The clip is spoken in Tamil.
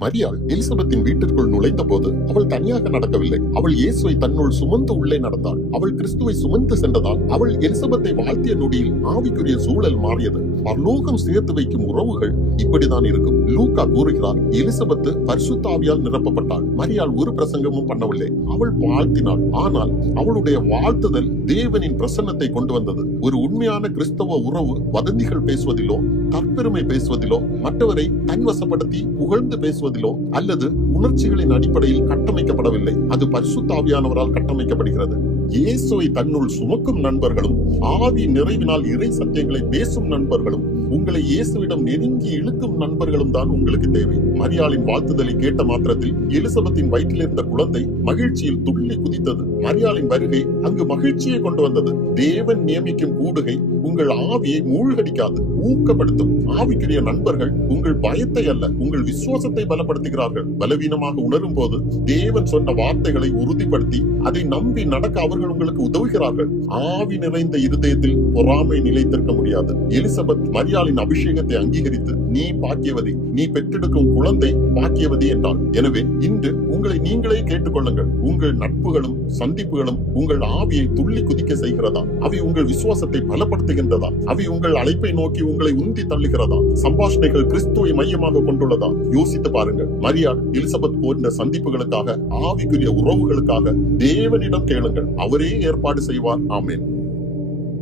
மரியாள் எலிசபெத்தின் வீட்டிற்குள் நுழைந்த போது அவள் தனியாக நடக்கவில்லை. அவள் இயேசுவை தன்னுள் சுமந்து உள்ளே நடந்தாள். அவள் கிறிஸ்துவை சுமந்து சென்றதால் அவள் எலிசபெத்தை வாழ்த்திய நொடியில் ஆவிக்குரிய சூழல் மாறியது. பரலோகம் சேர்த்து வைக்கும் உறவுகள் இப்படிதான் இருக்கும். லூக்கா கூறுகிறார் எலிசபெத் பரிசுத்தாவியால் நிரப்பப்பட்டாள். மரியாள் ஒரு பிரசங்கமும் பண்ணவில்லை. அவள் வாழ்த்தினாள். ஆனால் அவளுடைய வாழ்த்துதல் தேவனின் பிரசன்னத்தை கொண்டு வந்தது. ஒரு உண்மையான கிறிஸ்தவ உறவு வதந்திகள் பேசுவதிலோ தற்பெருமை பேசுவதிலோ மற்றவரை தன்வசப்படுத்தி புகழ்ந்து பேசுவதிலோ മുപ്പതിലോ അല്ലത് உணர்ச்சிகளின் அடிப்படையில் கட்டமைக்கப்படவில்லை. அது பரிசுத்தாவியானவரால் கட்டமைக்கப்படுகிறது. இயேசுவை தன்னுள் சுமக்கும் நண்பர்களும் ஆவி நிறைவினால் இறை சத்தியங்களை பேசும் நண்பர்களும் உங்களை இயேசுவிடம் நெருங்கி இழுக்கும் நண்பர்களும் தான் உங்களுக்கு தேவை. மரியாளின் வாழ்த்துதலை கேட்ட மாத்திரத்தில் எலிசபெத்தின் வயிற்றில் இருந்த குழந்தை மகிழ்ச்சியில் துள்ளி குதித்தது. மரியாளின் வருகை அங்கு மகிழ்ச்சியை கொண்டு வந்தது. தேவன் நியமிக்கும் கூடுகை உங்கள் ஆவியை மூழ்கடிக்காது ஊக்கப்படுத்தும். ஆவிக்குரிய நண்பர்கள் உங்கள் பயத்தை அல்ல உங்கள் விசுவாசத்தை பலப்படுத்துகிறார்கள். பலவீனமாக உணரும் போது தேவன் சொன்ன வார்த்தைகளை உறுதிப்படுத்தி அதை நம்பி நடக்க அவர்கள் உங்களுக்கு உதவுகிறார்கள். ஆவி நிறைந்த இருதயத்தில் பொறாமை நிலைத்திருக்க முடியாது. எலிசபெத் மரியாளின் அபிஷேகத்தை அங்கீகரித்து நீ பாக்கியவதி நீ பெற்றெடுக்கும் குழந்தை பாக்கியவதி என்றாள் எனவே இன்று உங்களை நீங்களே கேட்டுக்கொள்ளுங்கள். உங்கள் நட்புகளும் சந்திப்புகளும் உங்கள் ஆவியை துள்ளி குதிக்க செய்கிறதா? அவை உங்கள் விசுவாசத்தை பலப்படுத்துகின்றதா? அவை உங்கள் அழைப்பை நோக்கி உங்களை உந்தி தள்ளுகிறதா? சம்பாஷணைகள் கிறிஸ்துவை மையமாக கொண்டுள்ளதா? யோசித்து பாருங்கள். மரியாள் எலிசபெத் போன்ற சந்திப்புகளுக்காக ஆவிக்குரிய உறவுகளுக்காக தேவனிடம் கேளுங்கள். அவரே ஏற்பாடு செய்வார். ஆமேன்.